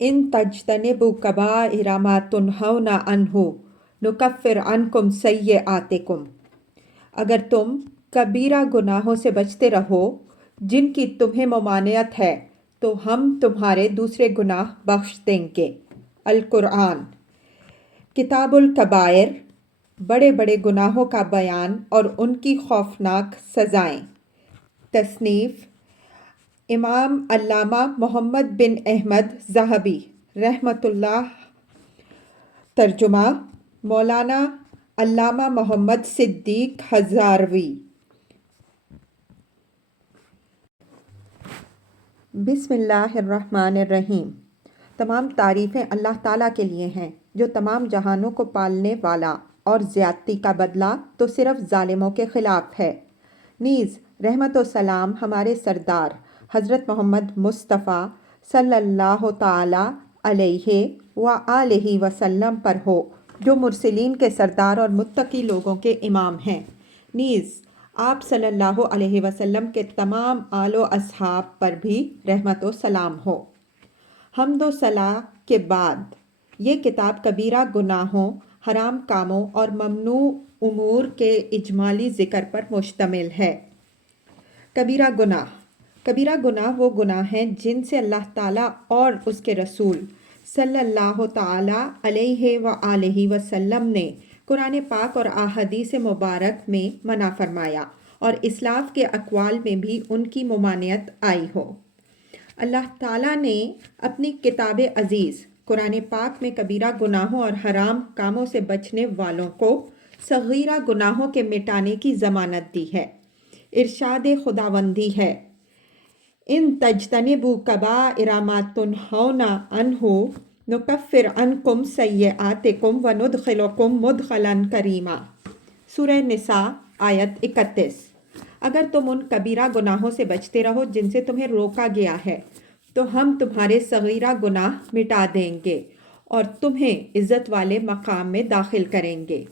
ان تجتنبوا کبائر ما تنہون عنہ نکفر عنکم سیئاتکم، اگر تم کبیرہ گناہوں سے بچتے رہو جن کی تمہیں ممانعت ہے تو ہم تمہارے دوسرے گناہ بخش دیں گے۔ القرآن۔ کتاب الکبائر، بڑے بڑے گناہوں کا بیان اور ان کی خوفناک سزائیں۔ تصنیف امام علامہ محمد بن احمد ذہبی رحمۃ اللہ۔ ترجمہ مولانا علامہ محمد صدیق ہزاروی۔ بسم اللہ الرحمن الرحیم۔ تمام تعریفیں اللہ تعالیٰ کے لیے ہیں جو تمام جہانوں کو پالنے والا، اور زیادتی کا بدلہ تو صرف ظالموں کے خلاف ہے۔ نیز رحمت و سلام ہمارے سردار حضرت محمد مصطفیٰ صلی اللہ تعالی علیہ وآلہ وسلم پر ہو، جو مرسلین کے سردار اور متقی لوگوں کے امام ہیں۔ نیز آپ صلی اللہ علیہ وسلم کے تمام آل و اصحاب پر بھی رحمت و سلام ہو۔ حمد و ثنا کے بعد یہ کتاب کبیرہ گناہوں، حرام کاموں اور ممنوع امور کے اجمالی ذکر پر مشتمل ہے۔ کبیرہ گناہ۔ کبیرہ گناہ وہ گناہ ہیں جن سے اللہ تعالیٰ اور اس کے رسول صلی اللہ تعالی علیہ وآلہ وسلم نے قرآن پاک اور احادیث مبارک میں منع فرمایا، اور اسلاف کے اقوال میں بھی ان کی ممانعت آئی ہو۔ اللہ تعالیٰ نے اپنی کتاب عزیز قرآن پاک میں کبیرہ گناہوں اور حرام کاموں سے بچنے والوں کو صغیرہ گناہوں کے مٹانے کی ضمانت دی ہے۔ ارشاد خداوندی ہے، ان تجتنبوا کبائر ما تنہون عنہ نکفر عنکم سیئاتکم وندخلکم مدخلا کریما۔ سورہ نساء آیت 31۔ اگر تم ان کبیرہ گناہوں سے بچتے رہو جن سے تمہیں روکا گیا ہے تو ہم تمہارے صغیرہ گناہ مٹا دیں گے اور تمہیں عزت والے مقام میں داخل کریں گے۔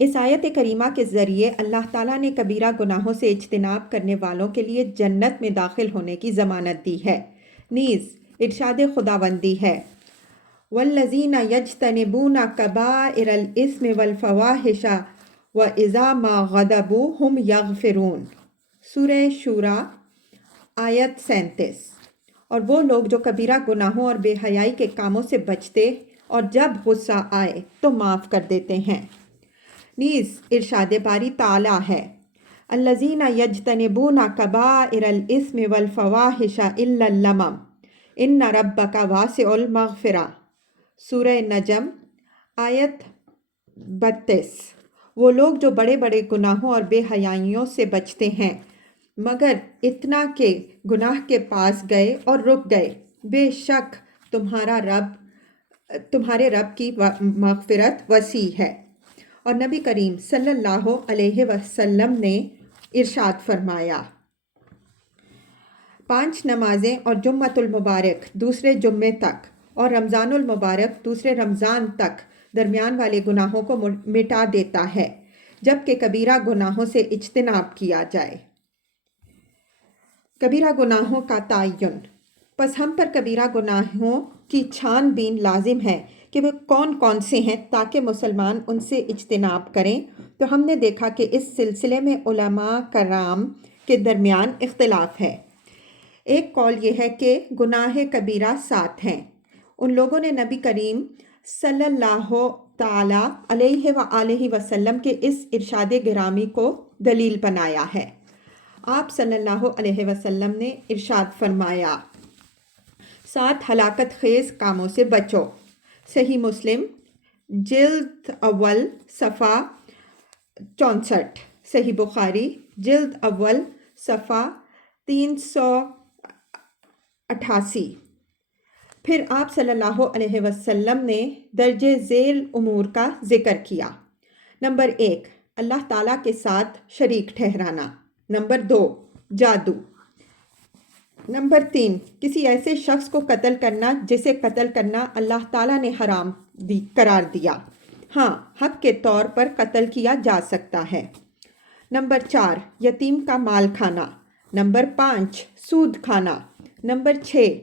اس آیت کریمہ کے ذریعے اللہ تعالیٰ نے کبیرہ گناہوں سے اجتناب کرنے والوں کے لیے جنت میں داخل ہونے کی ضمانت دی ہے۔ نیز ارشاد خداوندی ہے، والذین یجتنبون کبائر الاثم والفواحش واذا ما غضبوا هم یغفرون۔ سورہ شورى آیت 37۔ اور وہ لوگ جو کبیرہ گناہوں اور بے حیائی کے کاموں سے بچتے اور جب غصہ آئے تو معاف کر دیتے ہیں۔ نیز ارشاد باری تعالیٰ ہے، الذین یجتنبون کبائر الاثم والفواحش الا اللمم ان ربک واسع المغفرہ۔ سورہ نجم آیت 32۔ وہ لوگ جو بڑے بڑے گناہوں اور بے حیائیوں سے بچتے ہیں مگر اتنا کہ گناہ کے پاس گئے اور رک گئے، بے شک تمہارے رب کی مغفرت وسیع ہے۔ اور نبی کریم صلی اللہ علیہ وسلم نے ارشاد فرمایا، 5 نمازیں اور جمعۃ المبارک دوسرے جمعے تک اور رمضان المبارک دوسرے رمضان تک درمیان والے گناہوں کو مٹا دیتا ہے، جبکہ کبیرہ گناہوں سے اجتناب کیا جائے۔ کبیرہ گناہوں کا تعین۔ پس ہم پر کبیرہ گناہوں کی چھان بین لازم ہے کہ وہ کون کون سے ہیں تاکہ مسلمان ان سے اجتناب کریں، تو ہم نے دیکھا کہ اس سلسلے میں علماء کرام کے درمیان اختلاف ہے۔ ایک قول یہ ہے کہ گناہ کبیرہ 7 ہیں۔ ان لوگوں نے نبی کریم صلی اللہ تعالی علیہ وآلہ وسلم کے اس ارشاد گرامی کو دلیل بنایا ہے۔ آپ صلی اللہ علیہ وسلم نے ارشاد فرمایا، 7 ہلاکت خیز کاموں سے بچو۔ صحیح مسلم جلد اول صفحہ 64، صحیح بخاری جلد اول صفحہ 388۔ پھر آپ صلی اللہ علیہ وسلم نے درجہ ذیل امور کا ذکر کیا۔ نمبر 1، اللہ تعالیٰ کے ساتھ شریک ٹھہرانا۔ نمبر 2، جادو۔ نمبر 3، کسی ایسے شخص کو قتل کرنا جسے قتل کرنا اللہ تعالیٰ نے حرام قرار دیا، ہاں حق کے طور پر قتل کیا جا سکتا ہے۔ نمبر 4، یتیم کا مال کھانا۔ نمبر 5، سود کھانا۔ نمبر 6،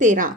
13।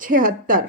76।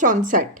64।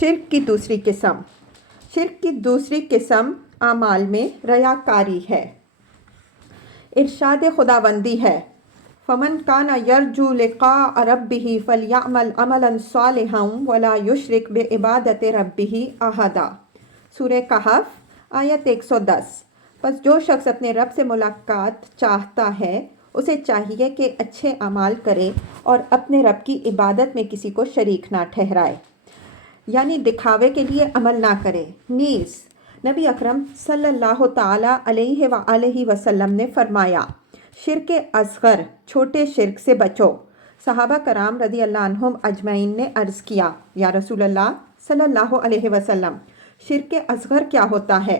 شرک کی دوسری قسم اعمال میں ریاکاری ہے۔ ارشاد خداوندی ہے، فمن کان یرجو لقاء ربہ فلیعمل عملا صالحا ولا یشرک بعبادۃ ربہ احدا۔ سورہ کہف آیت 110۔ پس جو شخص اپنے رب سے ملاقات چاہتا ہے اسے چاہیے کہ اچھے اعمال کرے اور اپنے رب کی عبادت میں کسی کو شریک نہ ٹھہرائے، یعنی دکھاوے کے لیے عمل نہ کرے۔ نیز نبی اکرم صلی اللہ تعالیٰ علیہ وآلہ وسلم نے فرمایا، شرک اصغر، چھوٹے شرک سے بچو۔ صحابہ کرام رضی اللہ عنہم اجمعین نے عرض کیا، یا رسول اللہ صلی اللہ علیہ وسلم، شرک اصغر کیا ہوتا ہے؟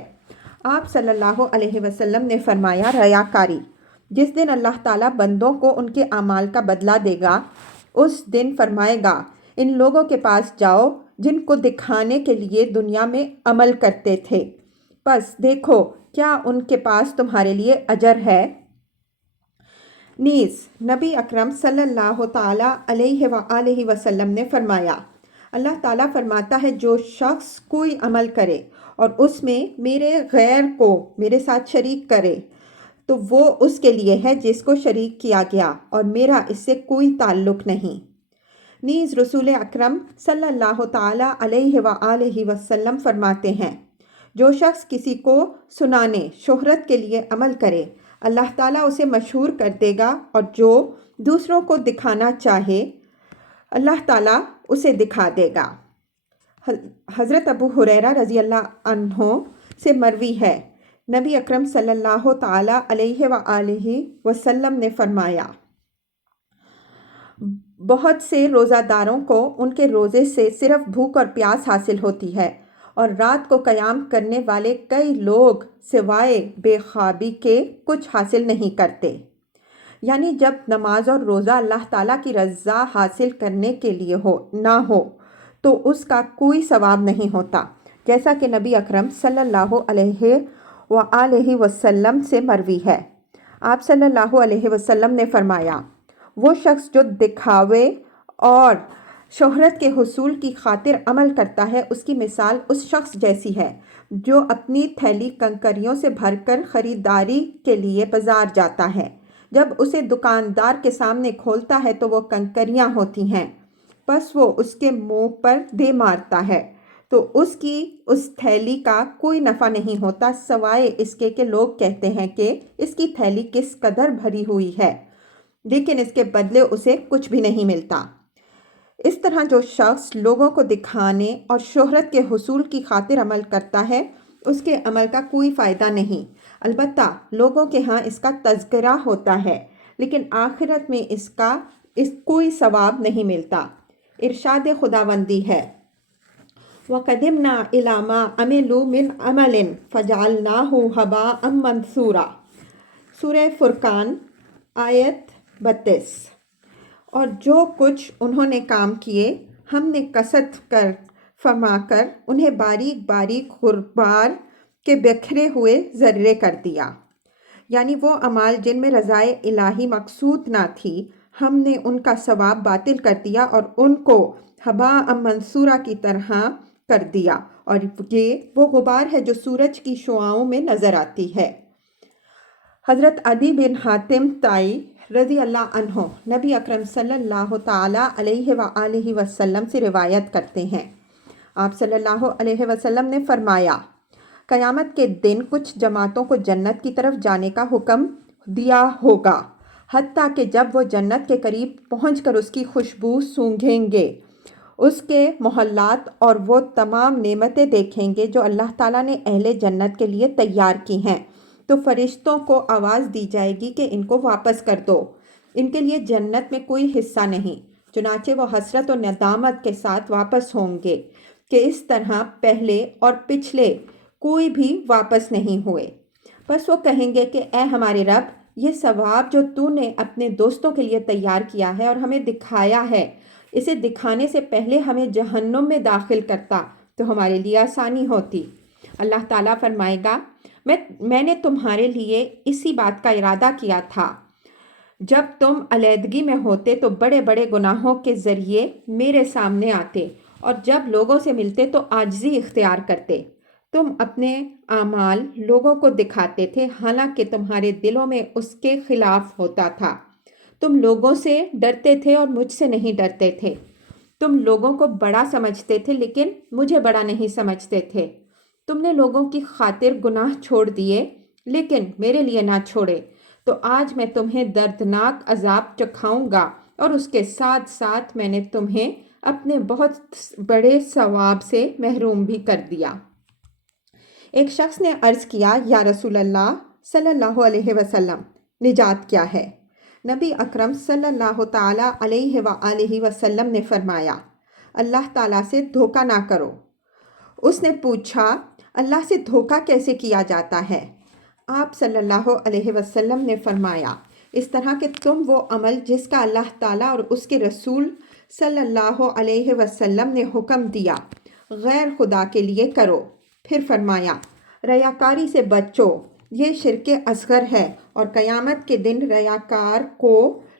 آپ صلی اللہ علیہ وسلم نے فرمایا، ریاکاری۔ جس دن اللہ تعالیٰ بندوں کو ان کے اعمال کا بدلہ دے گا، اس دن فرمائے گا، ان لوگوں کے پاس جاؤ جن کو دکھانے کے لیے دنیا میں عمل کرتے تھے، پس دیکھو کیا ان کے پاس تمہارے لیے اجر ہے؟ نیز نبی اکرم صلی اللہ تعالیٰ علیہ وآلہ وسلم نے فرمایا، اللہ تعالیٰ فرماتا ہے، جو شخص کوئی عمل کرے اور اس میں میرے غیر کو میرے ساتھ شریک کرے تو وہ اس کے لیے ہے جس کو شریک کیا گیا اور میرا اس سے کوئی تعلق نہیں۔ نیز رسول اکرم صلی اللہ تعالیٰ علیہ وآلہ وسلم فرماتے ہیں، جو شخص کسی کو سنانے شہرت کے لیے عمل کرے اللہ تعالیٰ اسے مشہور کر دے گا، اور جو دوسروں کو دکھانا چاہے اللہ تعالیٰ اسے دکھا دے گا۔ حضرت ابو ہریرہ رضی اللہ عنہ سے مروی ہے، نبی اکرم صلی اللہ تعالیٰ علیہ وآلہ وسلم نے فرمایا، بہت سے روزہ داروں کو ان کے روزے سے صرف بھوک اور پیاس حاصل ہوتی ہے، اور رات کو قیام کرنے والے کئی لوگ سوائے بے خوابی کے کچھ حاصل نہیں کرتے۔ یعنی جب نماز اور روزہ اللہ تعالیٰ کی رضا حاصل کرنے کے لیے نہ ہو تو اس کا کوئی ثواب نہیں ہوتا، جیسا کہ نبی اکرم صلی اللہ علیہ وآلہ وسلم سے مروی ہے۔ آپ صلی اللہ علیہ وسلم نے فرمایا، وہ شخص جو دکھاوے اور شہرت کے حصول کی خاطر عمل کرتا ہے، اس کی مثال اس شخص جیسی ہے جو اپنی تھیلی کنکریوں سے بھر کر خریداری کے لیے بازار جاتا ہے۔ جب اسے دکاندار کے سامنے کھولتا ہے تو وہ کنکریاں ہوتی ہیں، پس وہ اس کے منہ پر دے مارتا ہے تو اس کی اس تھیلی کا کوئی نفع نہیں ہوتا، سوائے اس کے کہ لوگ کہتے ہیں کہ اس کی تھیلی کس قدر بھری ہوئی ہے، لیکن اس کے بدلے اسے کچھ بھی نہیں ملتا۔ اس طرح جو شخص لوگوں کو دکھانے اور شہرت کے حصول کی خاطر عمل کرتا ہے، اس کے عمل کا کوئی فائدہ نہیں، البتہ لوگوں کے ہاں اس کا تذکرہ ہوتا ہے، لیکن آخرت میں اس کوئی ثواب نہیں ملتا۔ ارشاد خداوندی ہے، وَقَدِمْنَا إِلَىٰ مَا عَمِلُوا مِنْ عَمَلٍ فَجَعَلْنَاهُ هَبَاءً مَنْثُورًا۔ سورہ فرقان آیت 32۔ اور جو کچھ انہوں نے کام کیے ہم نے کسرت کر فرما کر انہیں باریک باریک غبار کے بکھرے ہوئے ذرے کر دیا، یعنی وہ اعمال جن میں رضائے الہی مقصود نہ تھی، ہم نے ان کا ثواب باطل کر دیا اور ان کو ہباء منثورا کی طرح کر دیا، اور یہ وہ غبار ہے جو سورج کی شعاؤں میں نظر آتی ہے۔ حضرت عدی بن حاتم طائی رضی اللہ عنہ نبی اکرم صلی اللہ تعالیٰ علیہ وآلہ وسلم سے روایت کرتے ہیں، آپ صلی اللہ علیہ وسلم نے فرمایا، قیامت کے دن کچھ جماعتوں کو جنت کی طرف جانے کا حکم دیا ہوگا، حتیٰ کہ جب وہ جنت کے قریب پہنچ کر اس کی خوشبو سونگھیں گے، اس کے محلات اور وہ تمام نعمتیں دیکھیں گے جو اللہ تعالیٰ نے اہل جنت کے لیے تیار کی ہیں، تو فرشتوں کو آواز دی جائے گی کہ ان کو واپس کر دو، ان کے لیے جنت میں کوئی حصہ نہیں، چنانچہ وہ حسرت و ندامت کے ساتھ واپس ہوں گے کہ اس طرح پہلے اور پچھلے کوئی بھی واپس نہیں ہوئے۔ بس وہ کہیں گے کہ اے ہمارے رب، یہ ثواب جو تو نے اپنے دوستوں کے لیے تیار کیا ہے اور ہمیں دکھایا ہے، اسے دکھانے سے پہلے ہمیں جہنم میں داخل کرتا تو ہمارے لیے آسانی ہوتی۔ اللہ تعالیٰ فرمائے گا، میں نے تمہارے لیے اسی بات کا ارادہ کیا تھا، جب تم علیحدگی میں ہوتے تو بڑے بڑے گناہوں کے ذریعے میرے سامنے آتے اور جب لوگوں سے ملتے تو عاجزی اختیار کرتے۔ تم اپنے اعمال لوگوں کو دکھاتے تھے حالانکہ تمہارے دلوں میں اس کے خلاف ہوتا تھا۔ تم لوگوں سے ڈرتے تھے اور مجھ سے نہیں ڈرتے تھے۔ تم لوگوں کو بڑا سمجھتے تھے لیکن مجھے بڑا نہیں سمجھتے تھے۔ تم نے لوگوں کی خاطر گناہ چھوڑ دیے لیکن میرے لیے نہ چھوڑے، تو آج میں تمہیں دردناک عذاب چکھاؤں گا اور اس کے ساتھ ساتھ میں نے تمہیں اپنے بہت بڑے ثواب سے محروم بھی کر دیا۔ ایک شخص نے عرض کیا، یا رسول اللہ صلی اللہ علیہ وسلم، نجات کیا ہے؟ نبی اکرم صلی اللہ تعالیٰ علیہ وآلہ وسلم نے فرمایا، اللہ تعالیٰ سے دھوکہ نہ کرو۔ اس نے پوچھا، اللہ سے دھوکہ کیسے کیا جاتا ہے؟ آپ صلی اللہ علیہ وسلم نے فرمایا، اس طرح کہ تم وہ عمل جس کا اللہ تعالیٰ اور اس کے رسول صلی اللہ علیہ وسلم نے حکم دیا غیر خدا کے لیے کرو۔ پھر فرمایا، ریاکاری سے بچو، یہ شرک اصغر ہے اور قیامت کے دن ریاکار کو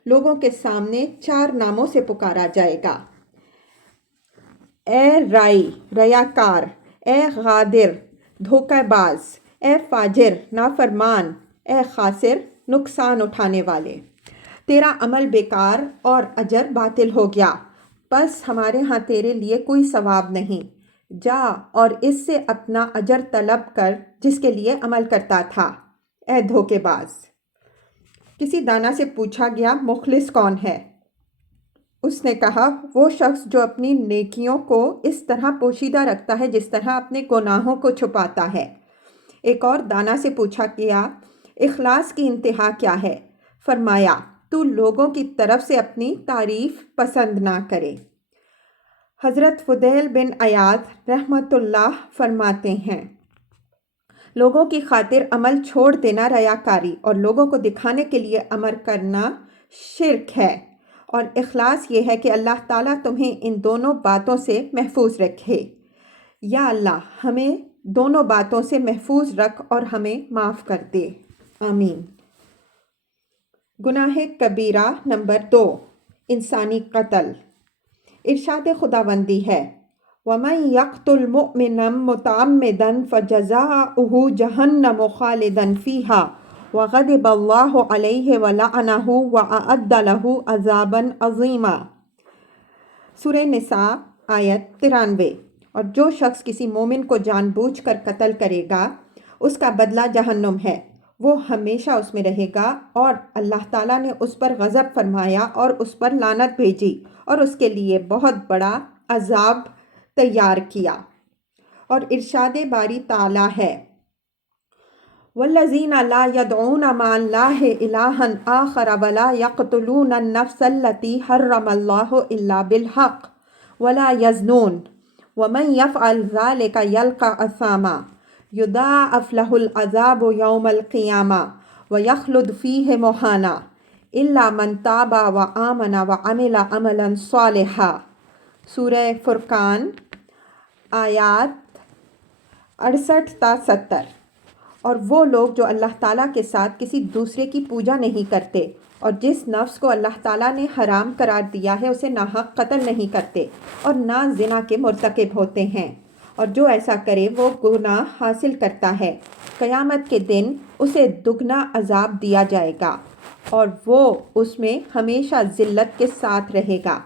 لوگوں کے سامنے 4 ناموں سے پکارا جائے گا: اے رائی ریاکار، اے غادر دھوکہ باز، اے فاجر نافرمان، اے خاسر نقصان اٹھانے والے، تیرا عمل بیکار اور اجر باطل ہو گیا، بس ہمارے ہاں تیرے لیے کوئی ثواب نہیں، جا اور اس سے اپنا اجر طلب کر جس کے لیے عمل کرتا تھا، اے دھوکے باز۔ کسی دانا سے پوچھا گیا، مخلص کون ہے؟ اس نے کہا، وہ شخص جو اپنی نیکیوں کو اس طرح پوشیدہ رکھتا ہے جس طرح اپنے گناہوں کو چھپاتا ہے۔ ایک اور دانا سے پوچھا گیا، اخلاص کی انتہا کیا ہے؟ فرمایا، تو لوگوں کی طرف سے اپنی تعریف پسند نہ کرے۔ حضرت فضیل بن عیاض رحمۃ اللہ فرماتے ہیں، لوگوں کی خاطر عمل چھوڑ دینا ریاکاری اور لوگوں کو دکھانے کے لیے عمل کرنا شرک ہے، اور اخلاص یہ ہے کہ اللہ تعالیٰ تمہیں ان دونوں باتوں سے محفوظ رکھے۔ یا اللہ ہمیں دونوں باتوں سے محفوظ رکھ اور ہمیں معاف کر دے، آمین۔ گناہ کبیرہ نمبر 2، انسانی قتل۔ ارشاد خداوندی ہے، وَمَن يَقْتُلْ مُؤْمِنًا مُتَعَمِّدًا فَجَزَاؤُهُ جَهَنَّمُ خَالِدًا فِيهَا وَغَضِبَ اللَّهُ عَلَيْهِ وَلَعَنَهُ وَأَعَدَّ لَهُ عَذَابًا عَظِيمًا۔ سورہ نساء آیت 93۔ اور جو شخص کسی مومن کو جان بوجھ کر قتل کرے گا اس کا بدلہ جہنم ہے، وہ ہمیشہ اس میں رہے گا، اور اللہ تعالیٰ نے اس پر غضب فرمایا اور اس پر لعنت بھیجی اور اس کے لیے بہت بڑا عذاب تیار کیا۔ اور ارشاد باری تعالیٰ ہے، وَالَّذِينَ لَا يَدْعُونَ مَعَ اللَّهِ إِلَٰهًا آخَرَ وَلَا يَقْتُلُونَ النَّفْسَ الَّتِي حَرَّمَ اللَّهُ إِلَّا بِالْحَقِّ وَلَا يَزْنُونَ وَمَن يَفْعَلْ ذَلِكَ يَلْقَ أَثَامًا يُضَاعَفْ لَهُ الْعَذَابُ يَوْمَ الْقِيَامَةِ وَيَخْلُدْ فِيهِ مُهَانًا إِلَّا مَن تَابَ وَآمَنَ وَعَمِلَ عَمَلًا صَالِحًا۔ سورہ فرقان آیات 68 تا 70۔ اور وہ لوگ جو اللہ تعالیٰ کے ساتھ کسی دوسرے کی پوجا نہیں کرتے اور جس نفس کو اللہ تعالیٰ نے حرام قرار دیا ہے اسے ناحق قتل نہیں کرتے اور نہ زنا کے مرتکب ہوتے ہیں، اور جو ایسا کرے وہ گناہ حاصل کرتا ہے، قیامت کے دن اسے دگنا عذاب دیا جائے گا اور وہ اس میں ہمیشہ ذلت کے ساتھ رہے گا،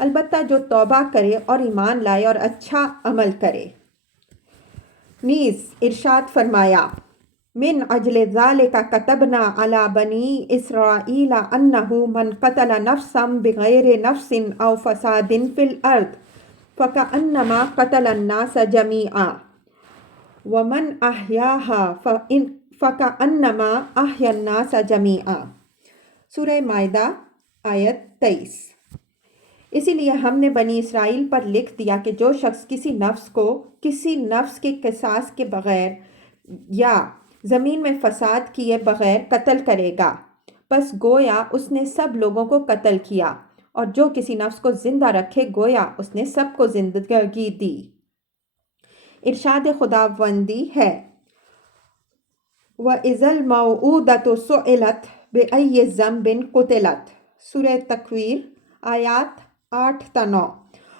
البتہ جو توبہ کرے اور ایمان لائے اور اچھا عمل کرے۔ نیز ارشاد فرمایا، من اجل ذالک کتبنا علی بنی اسرائیل انہ من قتل نفسا بغیر نفس او فساد فی الارض فکأنما قتل الناس جمیعا ومن احیاها فکأنما احیا الناس جمیعا۔ سورہ مائدہ آیت 23۔ اسی لیے ہم نے بنی اسرائیل پر لکھ دیا کہ جو شخص کسی نفس کو کسی نفس کے قصاص کے بغیر یا زمین میں فساد کیے بغیر قتل کرے گا، بس گویا اس نے سب لوگوں کو قتل کیا، اور جو کسی نفس کو زندہ رکھے گویا اس نے سب کو زندگی دی۔ ارشاد خداوندی ہے، وَإِذَا الْمَوْءُودَةُ سُئِلَتْ بِأَيِّ ذَنبٍ قُتِلَتْ۔ سورہ تکویر آیات 8 تا 9۔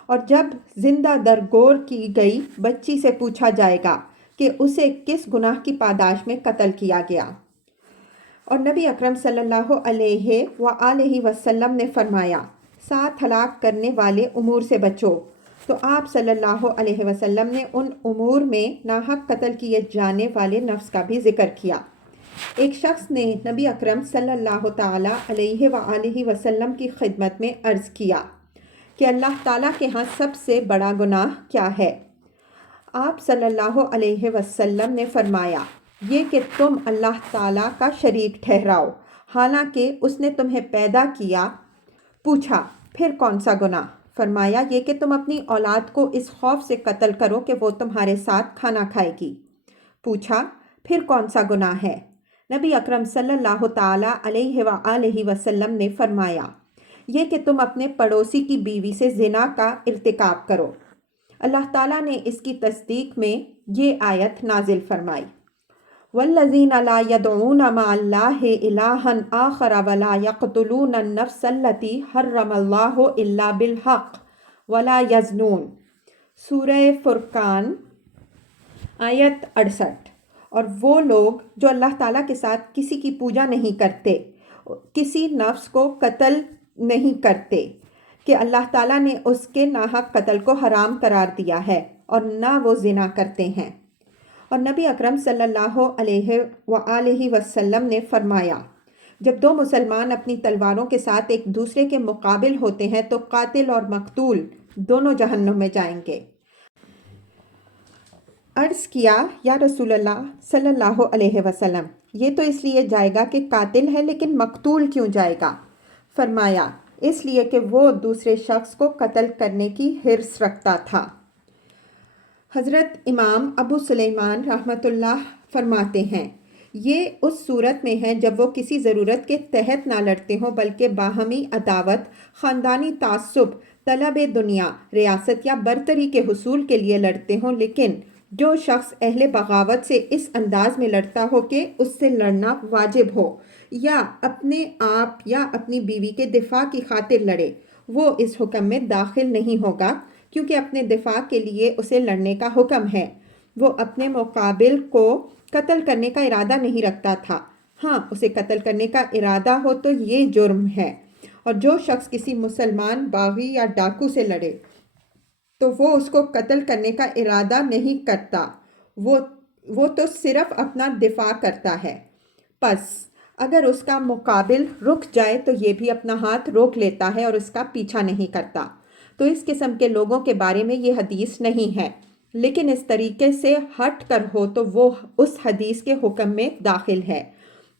اور جب زندہ درگور کی گئی بچی سے پوچھا جائے گا کہ اسے کس گناہ کی پاداش میں قتل کیا گیا۔ اور نبی اکرم صلی اللہ علیہ وآلہ وسلم نے فرمایا 7 ہلاک کرنے والے امور سے بچو۔ تو آپ صلی اللہ علیہ وسلم نے ان امور میں ناحق قتل کیے جانے والے نفس کا بھی ذکر کیا۔ ایک شخص نے نبی اکرم صلی اللہ تعالیٰ علیہ وآلہ وسلم کی خدمت میں عرض کیا کہ اللہ تعالیٰ کے ہاں سب سے بڑا گناہ کیا ہے؟ آپ صلی اللہ علیہ وسلم نے فرمایا یہ کہ تم اللہ تعالیٰ کا شریک ٹھہراؤ حالانکہ اس نے تمہیں پیدا کیا۔ پوچھا پھر کون سا گناہ؟ فرمایا یہ کہ تم اپنی اولاد کو اس خوف سے قتل کرو کہ وہ تمہارے ساتھ کھانا کھائے گی۔ پوچھا پھر کون سا گناہ ہے؟ نبی اکرم صلی اللہ تعالیٰ علیہ وآلہ وسلم نے فرمایا یہ کہ تم اپنے پڑوسی کی بیوی سے زنا کا ارتکاب کرو۔ اللہ تعالیٰ نے اس کی تصدیق میں یہ آیت نازل فرمائی وَالَّذِينَ لَا يَدْعُونَ مَعَ اللَّهِ إِلَٰهًا آخَرَ وَلَا يَقْتُلُونَ النَّفْسَ الَّتِي حَرَّمَ اللَّهُ إِلَّا بِالْحَقِّ وَلَا يَزْنُونَ۔ سورہ فرقان آیت 68۔ اور وہ لوگ جو اللہ تعالیٰ کے ساتھ کسی کی پوجا نہیں کرتے، کسی نفس کو قتل نہیں کرتے کہ اللہ تعالیٰ نے اس کے ناحق قتل کو حرام قرار دیا ہے، اور نہ وہ زنا کرتے ہیں۔ اور نبی اکرم صلی اللہ علیہ وآلہ وسلم نے فرمایا جب 2 مسلمان اپنی تلواروں کے ساتھ ایک دوسرے کے مقابل ہوتے ہیں تو قاتل اور مقتول دونوں جہنم میں جائیں گے۔ عرض کیا یا رسول اللہ صلی اللہ علیہ وسلم یہ تو اس لیے جائے گا کہ قاتل ہے، لیکن مقتول کیوں جائے گا؟ فرمایا اس لیے کہ وہ دوسرے شخص کو قتل کرنے کی حرص رکھتا تھا۔ حضرت امام ابو سلیمان رحمۃ اللہ فرماتے ہیں یہ اس صورت میں ہے جب وہ کسی ضرورت کے تحت نہ لڑتے ہوں بلکہ باہمی عداوت، خاندانی تعصب، طلب دنیا، ریاست یا برتری کے حصول کے لیے لڑتے ہوں۔ لیکن جو شخص اہل بغاوت سے اس انداز میں لڑتا ہو کہ اس سے لڑنا واجب ہو، یا اپنے آپ یا اپنی بیوی کے دفاع کی خاطر لڑے، وہ اس حکم میں داخل نہیں ہوگا کیونکہ اپنے دفاع کے لیے اسے لڑنے کا حکم ہے۔ وہ اپنے مقابل کو قتل کرنے کا ارادہ نہیں رکھتا تھا، ہاں اسے قتل کرنے کا ارادہ ہو تو یہ جرم ہے۔ اور جو شخص کسی مسلمان باغی یا ڈاکو سے لڑے تو وہ اس کو قتل کرنے کا ارادہ نہیں کرتا، وہ تو صرف اپنا دفاع کرتا ہے۔ پس اگر اس کا مقابل رک جائے تو یہ بھی اپنا ہاتھ روک لیتا ہے اور اس کا پیچھا نہیں کرتا۔ تو اس قسم کے لوگوں کے بارے میں یہ حدیث نہیں ہے، لیکن اس طریقے سے ہٹ کر ہو تو وہ اس حدیث کے حکم میں داخل ہے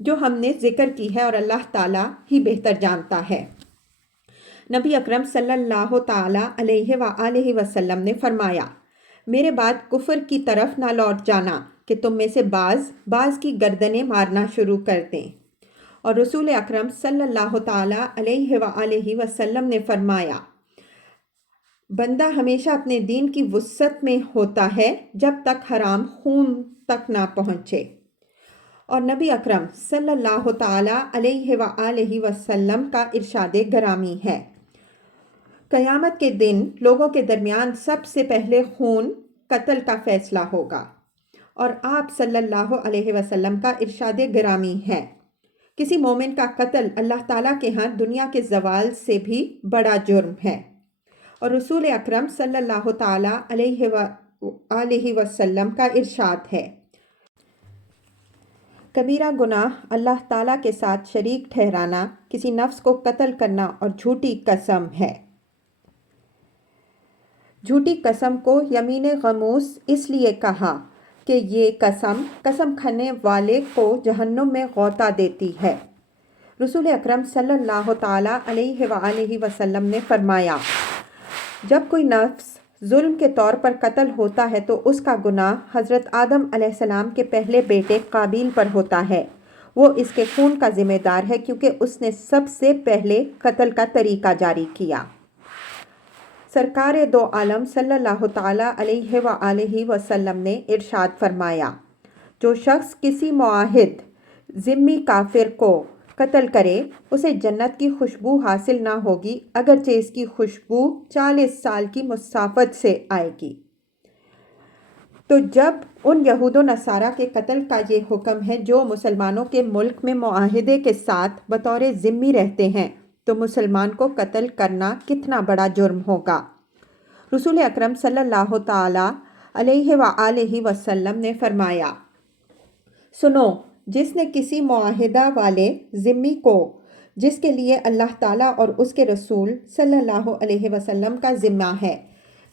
جو ہم نے ذکر کی ہے، اور اللہ تعالیٰ ہی بہتر جانتا ہے۔ نبی اکرم صلی اللہ تعالیٰ علیہ وآلہ وسلم نے فرمایا میرے بعد کفر کی طرف نہ لوٹ جانا کہ تم میں سے بعض کی گردنیں مارنا شروع کر دیں۔ اور رسول اکرم صلی اللہ تعالیٰ علیہ وآلہ وسلم نے فرمایا بندہ ہمیشہ اپنے دین کی وسعت میں ہوتا ہے جب تک حرام خون تک نہ پہنچے۔ اور نبی اکرم صلی اللہ تعالیٰ علیہ وآلہ وسلم کا ارشاد گرامی ہے قیامت کے دن لوگوں کے درمیان سب سے پہلے خون قتل کا فیصلہ ہوگا۔ اور آپ صلی اللہ علیہ وسلم کا ارشاد گرامی ہے کسی مومن کا قتل اللہ تعالیٰ کے ہاں دنیا کے زوال سے بھی بڑا جرم ہے۔ اور رسول اکرم صلی اللہ تعالیٰ علیہ وآلہ وسلم کا ارشاد ہے کبیرہ گناہ اللہ تعالیٰ کے ساتھ شریک ٹھہرانا، کسی نفس کو قتل کرنا اور جھوٹی قسم ہے۔ جھوٹی قسم کو یمین غموس اس لیے کہا کہ یہ قسم کھانے والے کو جہنم میں غوطہ دیتی ہے۔ رسول اکرم صلی اللہ تعالیٰ علیہ وآلہ وسلم نے فرمایا جب کوئی نفس ظلم کے طور پر قتل ہوتا ہے تو اس کا گناہ حضرت آدم علیہ السلام کے پہلے بیٹے قابیل پر ہوتا ہے۔ وہ اس کے خون کا ذمہ دار ہے کیونکہ اس نے سب سے پہلے قتل کا طریقہ جاری کیا۔ سرکار دو عالم صلی اللہ تعالیٰ علیہ وآلہ وسلم نے ارشاد فرمایا جو شخص کسی معاہد ذمی کافر کو قتل کرے اسے جنت کی خوشبو حاصل نہ ہوگی اگرچہ اس کی خوشبو 40 سال کی مسافت سے آئے گی۔ تو جب ان یہود و نصارہ کے قتل کا یہ حکم ہے جو مسلمانوں کے ملک میں معاہدے کے ساتھ بطور ذمہ رہتے ہیں، تو مسلمان کو قتل کرنا کتنا بڑا جرم ہوگا۔ رسول اکرم صلی اللہ تعالی علیہ وآلہ وسلم نے فرمایا، سنو، جس نے کسی معاہدہ والے ذمی کو جس کے لیے اللہ تعالیٰ اور اس کے رسول صلی اللہ علیہ وسلم کا ذمہ ہے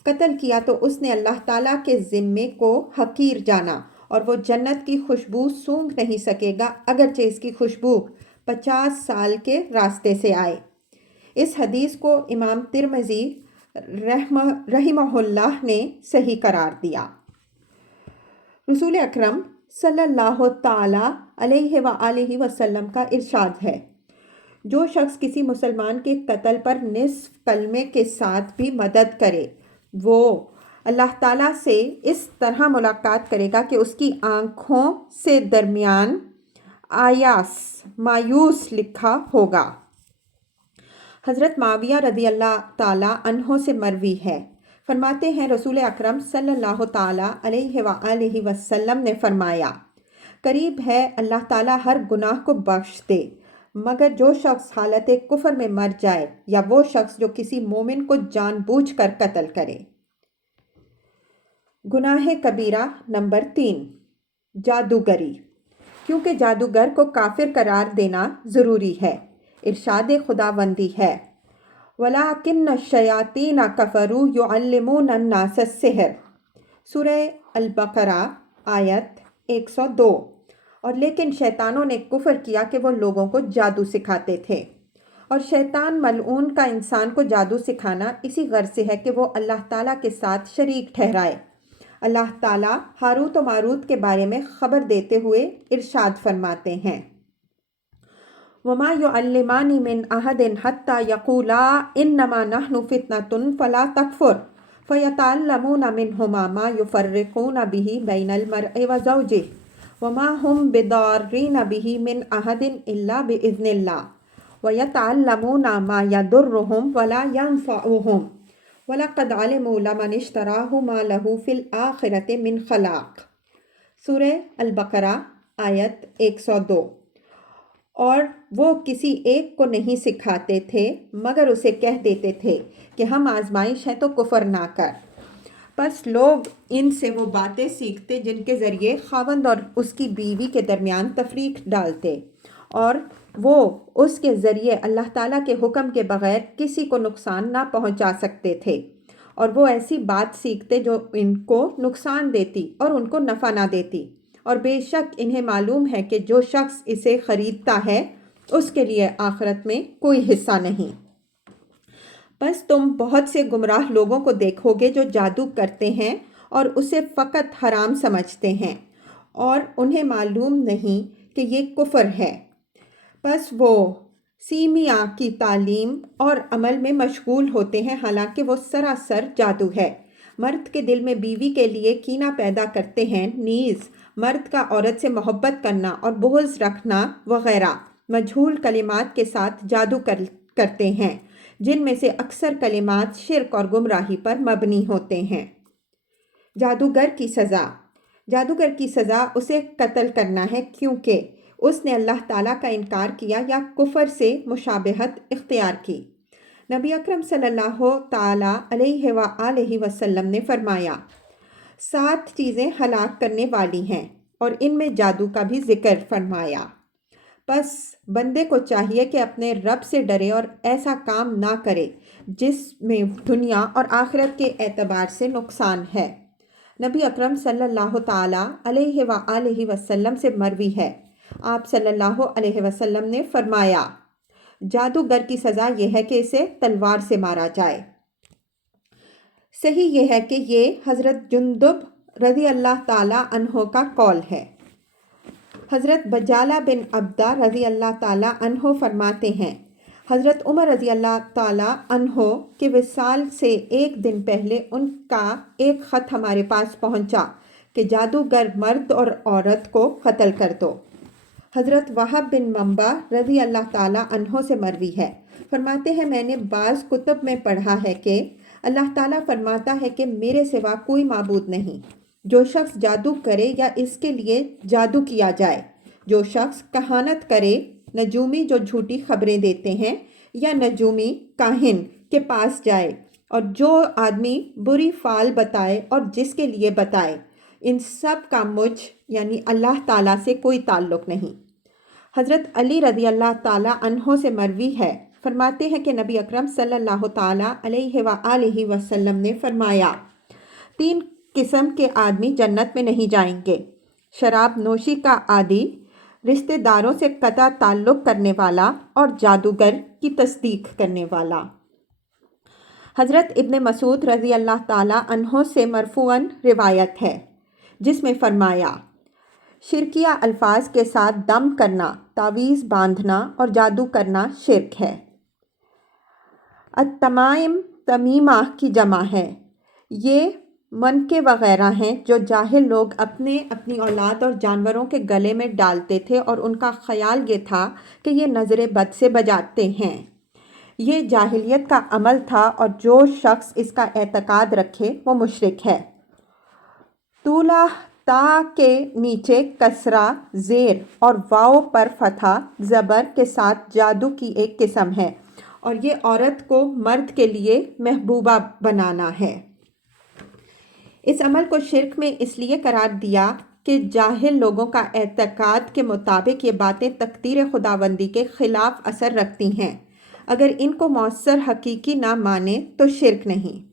قتل کیا تو اس نے اللہ تعالیٰ کے ذمے کو حقیر جانا اور وہ جنت کی خوشبو سونگھ نہیں سکے گا اگرچہ اس کی خوشبو 50 سال کے راستے سے آئے۔ اس حدیث کو امام ترمذی رحمہ اللہ نے صحیح قرار دیا۔ رسول اکرم صلی اللہ تعالی علیہ وآلہ وسلم کا ارشاد ہے، جو شخص کسی مسلمان کے قتل پر نصف کلمے کے ساتھ بھی مدد کرے وہ اللہ تعالیٰ سے اس طرح ملاقات کرے گا کہ اس کی آنکھوں سے درمیان آیاس مایوس لکھا ہوگا۔ حضرت معاویہ رضی اللہ تعالیٰ عنہ سے مروی ہے، فرماتے ہیں رسول اکرم صلی اللہ تعالیٰ علیہ وآلہ وسلم نے فرمایا، قریب ہے اللہ تعالیٰ ہر گناہ کو بخش دے مگر جو شخص حالت کفر میں مر جائے یا وہ شخص جو کسی مومن کو جان بوجھ کر قتل کرے۔ گناہ کبیرہ نمبر 3، جادوگری، کیونکہ جادوگر کو کافر قرار دینا ضروری ہے۔ ارشاد خداوندی ہے، وَلَٰكِنَّ الشَّيَاطِينَ كَفَرُوا يُعَلِّمُونَ النَّاسَ السِّحْرَ، سورہ البقرہ آیت 102۔ اور لیکن شیطانوں نے کفر کیا کہ وہ لوگوں کو جادو سکھاتے تھے، اور شیطان ملعون کا انسان کو جادو سکھانا اسی غرض سے ہے کہ وہ اللہ تعالیٰ کے ساتھ شریک ٹھہرائے۔ اللہ تعالیٰ ہاروت و ماروت کے بارے میں خبر دیتے ہوئے ارشاد فرماتے ہیں، وَمَا يُعَلِّمَانِ مِنْ أَحَدٍ حَتَّى يَقُولَا إِنَّمَا نَحْنُ فِتْنَةٌ فَلَا تَكْفُرْ فَيَتَعَلَّمُونَ مِنْهُمَا مَا يُفَرِّقُونَ بِهِ بَيْنَ الْمَرْءِ وَزَوْجِهِ وَمَا هُمْ بِضَارِّينَ بِهِ مِنْ أَحَدٍ إِلَّا بِإِذْنِ اللَّهِ وَيَتَعَلَّمُونَ مَا يَضُرُّهُمْ وَلَا يَنفَعُهُمْ وَلَقَدْ عَلِمُوا لَمَنِ اشْتَرَاهُ مَا لَهُ فِي الْآخِرَةِ مِنْ خَلَاقٍ، سورہ البقرہ آیت 102۔ اور وہ کسی ایک کو نہیں سکھاتے تھے مگر اسے کہہ دیتے تھے کہ ہم آزمائش ہے تو کفر نہ کر۔ پس لوگ ان سے وہ باتیں سیکھتے جن کے ذریعے خاوند اور اس کی بیوی کے درمیان تفریق ڈالتے، اور وہ اس کے ذریعے اللہ تعالیٰ کے حکم کے بغیر کسی کو نقصان نہ پہنچا سکتے تھے، اور وہ ایسی بات سیکھتے جو ان کو نقصان دیتی اور ان کو نفع نہ دیتی، اور بے شک انہیں معلوم ہے کہ جو شخص اسے خریدتا ہے اس کے لیے آخرت میں کوئی حصہ نہیں۔ بس تم بہت سے گمراہ لوگوں کو دیکھو گے جو جادو کرتے ہیں اور اسے فقط حرام سمجھتے ہیں، اور انہیں معلوم نہیں کہ یہ کفر ہے۔ بس وہ سیمیا کی تعلیم اور عمل میں مشغول ہوتے ہیں حالانکہ وہ سراسر جادو ہے۔ مرد کے دل میں بیوی کے لیے کینہ پیدا کرتے ہیں، نیز مرد کا عورت سے محبت کرنا اور بغض رکھنا وغیرہ مجہول کلمات کے ساتھ جادو کرتے ہیں، جن میں سے اکثر کلمات شرک اور گمراہی پر مبنی ہوتے ہیں۔ جادوگر کی سزا، جادوگر کی سزا اسے قتل کرنا ہے کیونکہ اس نے اللہ تعالیٰ کا انکار کیا یا کفر سے مشابہت اختیار کی۔ نبی اکرم صلی اللہ تعالیٰ علیہ وآلہ وسلم نے فرمایا، 7 چیزیں ہلاک کرنے والی ہیں، اور ان میں جادو کا بھی ذکر فرمایا۔ بس بندے کو چاہیے کہ اپنے رب سے ڈرے اور ایسا کام نہ کرے جس میں دنیا اور آخرت کے اعتبار سے نقصان ہے۔ نبی اکرم صلی اللہ تعالیٰ علیہ وآلہ وسلم سے مروی ہے، آپ صلی اللہ علیہ وسلم نے فرمایا، جادوگر کی سزا یہ ہے کہ اسے تلوار سے مارا جائے۔ صحیح یہ ہے کہ یہ حضرت جندب رضی اللہ تعالیٰ عنہ کا قول ہے۔ حضرت بجالہ بن عبدہ رضی اللہ تعالیٰ عنہ فرماتے ہیں، حضرت عمر رضی اللہ تعالیٰ عنہ کے وصال سے 1 دن پہلے ان کا ایک خط ہمارے پاس پہنچا کہ جادوگر مرد اور عورت کو قتل کر دو۔ حضرت وہب بن منبع رضی اللہ تعالیٰ عنہ سے مروی ہے، فرماتے ہیں میں نے بعض کتب میں پڑھا ہے کہ اللہ تعالیٰ فرماتا ہے کہ میرے سوا کوئی معبود نہیں۔ جو شخص جادو کرے یا اس کے لیے جادو کیا جائے، جو شخص کہانت کرے، نجومی جو جھوٹی خبریں دیتے ہیں، یا نجومی کاہن کے پاس جائے، اور جو آدمی بری فال بتائے اور جس کے لیے بتائے، ان سب کا مجھ یعنی اللہ تعالیٰ سے کوئی تعلق نہیں۔ حضرت علی رضی اللہ تعالیٰ عنہ سے مروی ہے، فرماتے ہیں کہ نبی اکرم صلی اللہ تعالیٰ علیہ وآلہ وسلم نے فرمایا، 3 قسم کے آدمی جنت میں نہیں جائیں گے: شراب نوشی کا عادی، رشتہ داروں سے قطع تعلق کرنے والا، اور جادوگر کی تصدیق کرنے والا۔ حضرت ابن مسعود رضی اللہ تعالیٰ عنہ سے مرفوعاً روایت ہے جس میں فرمایا، شرکیہ الفاظ کے ساتھ دم کرنا، تعویذ باندھنا اور جادو کرنا شرک ہے۔ التمائم تمیمہ کی جمع ہے۔ یہ منکے وغیرہ ہیں جو جاہل لوگ اپنی اولاد اور جانوروں کے گلے میں ڈالتے تھے، اور ان کا خیال یہ تھا کہ یہ نظر بد سے بچاتے ہیں۔ یہ جاہلیت کا عمل تھا، اور جو شخص اس کا اعتقاد رکھے وہ مشرک ہے۔ طولہ تا کے نیچے کسرہ زیر اور واو پر فتحہ زبر کے ساتھ جادو کی ایک قسم ہے، اور یہ عورت کو مرد کے لیے محبوبہ بنانا ہے۔ اس عمل کو شرک میں اس لیے قرار دیا کہ جاہل لوگوں کا اعتقاد کے مطابق یہ باتیں تقدیر خداوندی کے خلاف اثر رکھتی ہیں۔ اگر ان کو مؤثر حقیقی نہ مانے تو شرک نہیں۔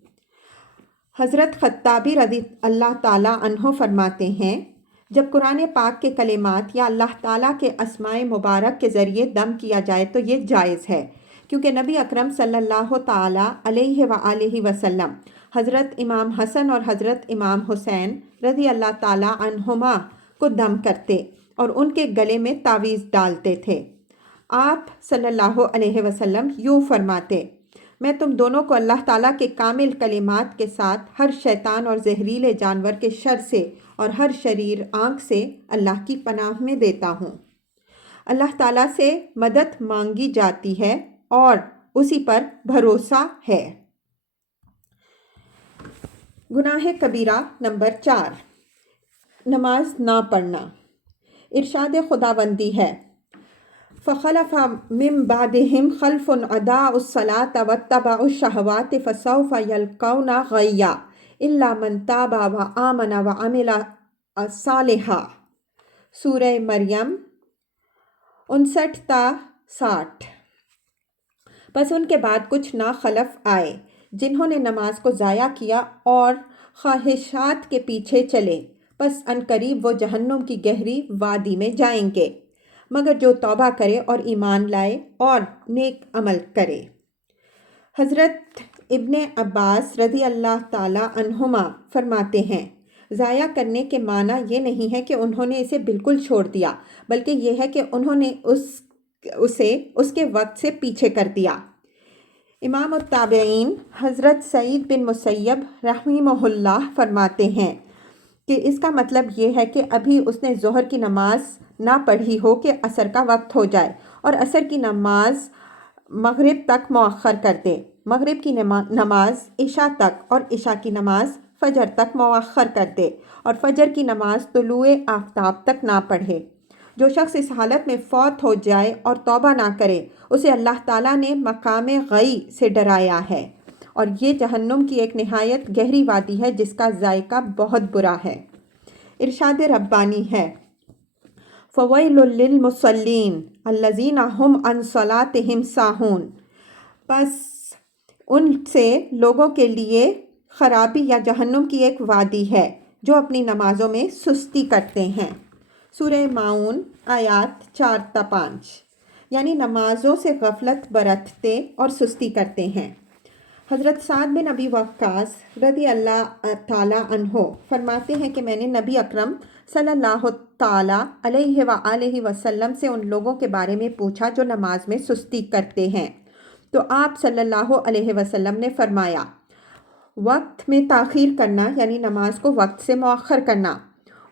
حضرت خطابی رضی اللہ تعالیٰ عنہ فرماتے ہیں، جب قرآن پاک کے کلمات یا اللہ تعالیٰ کے اسماء مبارک کے ذریعے دم کیا جائے تو یہ جائز ہے، کیونکہ نبی اکرم صلی اللہ تعالیٰ علیہ وآلہ وسلم حضرت امام حسن اور حضرت امام حسین رضی اللہ تعالیٰ عنہما کو دم کرتے اور ان کے گلے میں تعویذ ڈالتے تھے۔ آپ صلی اللہ علیہ وسلم یوں فرماتے، میں تم دونوں کو اللہ تعالیٰ کے کامل کلمات کے ساتھ ہر شیطان اور زہریلے جانور کے شر سے اور ہر شریر آنکھ سے اللہ کی پناہ میں دیتا ہوں۔ اللہ تعالیٰ سے مدد مانگی جاتی ہے اور اسی پر بھروسہ ہے۔ گناہ کبیرہ نمبر 4، نماز نہ پڑھنا۔ ارشاد خداوندی ہے، فخلف من بعدهم خلف اضاعوا الصلاة واتبعوا الشہوات فسوف یلقون غیا الا من تاب وآمن وعمل صالحا۔ سورہ مریم 59 تا 60۔ بس ان کے بعد کچھ ناخلف آئے جنہوں نے نماز کو ضائع کیا اور خواہشات کے پیچھے چلے، پس عنقریب وہ جہنم کی گہری وادی میں جائیں گے، مگر جو توبہ کرے اور ایمان لائے اور نیک عمل کرے۔ حضرت ابن عباس رضی اللہ تعالیٰ عنہما فرماتے ہیں، ضائع کرنے کے معنی یہ نہیں ہے کہ انہوں نے اسے بالکل چھوڑ دیا، بلکہ یہ ہے کہ انہوں نے اسے اس کے وقت سے پیچھے کر دیا۔ امام التابعین حضرت سعید بن مسیب رحمہ اللہ فرماتے ہیں کہ اس کا مطلب یہ ہے کہ ابھی اس نے ظہر کی نماز نہ پڑھی ہو کہ عصر کا وقت ہو جائے، اور عصر کی نماز مغرب تک مؤخر کر دے، مغرب کی نماز عشاء تک، اور عشاء کی نماز فجر تک مؤخر کر دے، اور فجر کی نماز طلوع آفتاب تک نہ پڑھے۔ جو شخص اس حالت میں فوت ہو جائے اور توبہ نہ کرے، اسے اللہ تعالیٰ نے مقام غی سے ڈرایا ہے، اور یہ جہنم کی ایک نہایت گہری وادی ہے جس کا ذائقہ بہت برا ہے۔ ارشاد ربانی ہے، فویل للمصلین الذین هم عن صلاتهم ساہون۔ پس ان سے لوگوں کے لیے خرابی یا جہنم کی ایک وادی ہے جو اپنی نمازوں میں سستی کرتے ہیں۔ سورہ ماؤن آیات 4 تا 5، یعنی نمازوں سے غفلت برتتے اور سستی کرتے ہیں۔ حضرت سعد بن ابی وقاص رضی اللہ تعالیٰ عنہ فرماتے ہیں کہ میں نے نبی اکرم صلی اللہ تعالیٰ علیہ وآلہ وسلم سے ان لوگوں کے بارے میں پوچھا جو نماز میں سستی کرتے ہیں، تو آپ صلی اللہ علیہ وسلم نے فرمایا، وقت میں تاخیر کرنا یعنی نماز کو وقت سے مؤخر کرنا،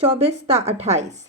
24-28।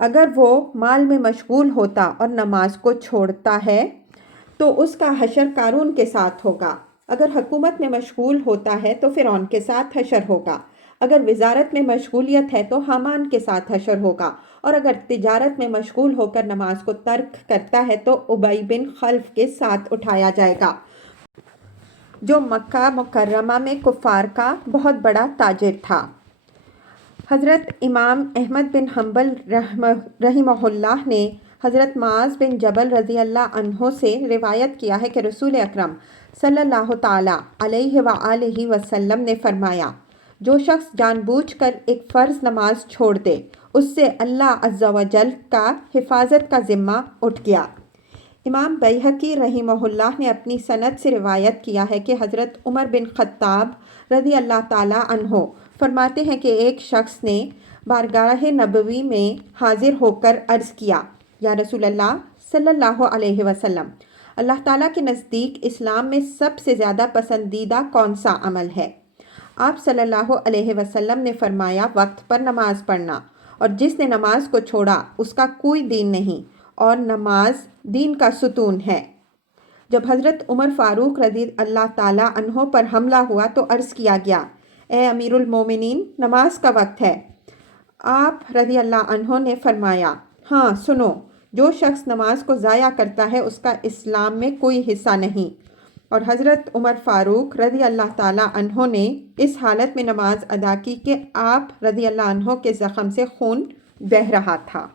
اگر وہ مال میں مشغول ہوتا اور نماز کو چھوڑتا ہے تو اس کا حشر قارون کے ساتھ ہوگا۔ اگر حکومت میں مشغول ہوتا ہے تو فرعون کے ساتھ حشر ہوگا۔ اگر وزارت میں مشغولیت ہے تو حامان کے ساتھ حشر ہوگا، اور اگر تجارت میں مشغول ہو کر نماز کو ترک کرتا ہے تو ابی بن خلف کے ساتھ اٹھایا جائے گا، جو مکہ مکرمہ میں کفار کا بہت بڑا تاجر تھا۔ حضرت امام احمد بن حنبل رحمہ اللہ نے حضرت معاذ بن جبل رضی اللہ عنہ سے روایت کیا ہے کہ رسول اکرم صلی اللہ تعالیٰ علیہ وآلہ وسلم نے فرمایا، جو شخص جان بوجھ کر ایک فرض نماز چھوڑ دے اس سے اللہ عز و جل کا حفاظت کا ذمہ اٹھ گیا۔ امام بیہقی رحمہ اللہ نے اپنی سند سے روایت کیا ہے کہ حضرت عمر بن خطاب رضی اللہ تعالیٰ عنہ فرماتے ہیں کہ ایک شخص نے بارگاہ نبوی میں حاضر ہو کر عرض کیا، یا رسول اللہ صلی اللہ علیہ وسلم، اللہ تعالیٰ کے نزدیک اسلام میں سب سے زیادہ پسندیدہ کون سا عمل ہے؟ آپ صلی اللہ علیہ وسلم نے فرمایا، وقت پر نماز پڑھنا، اور جس نے نماز کو چھوڑا اس کا کوئی دین نہیں، اور نماز دین کا ستون ہے۔ جب حضرت عمر فاروق رضی اللہ تعالیٰ عنہ پر حملہ ہوا تو عرض کیا گیا، اے امیر المومنین، نماز کا وقت ہے۔ آپ رضی اللہ عنہ نے فرمایا، ہاں سنو، جو شخص نماز کو ضائع کرتا ہے اس کا اسلام میں کوئی حصہ نہیں۔ اور حضرت عمر فاروق رضی اللہ تعالیٰ عنہ نے اس حالت میں نماز ادا کی کہ آپ رضی اللہ عنہ کے زخم سے خون بہہ رہا تھا۔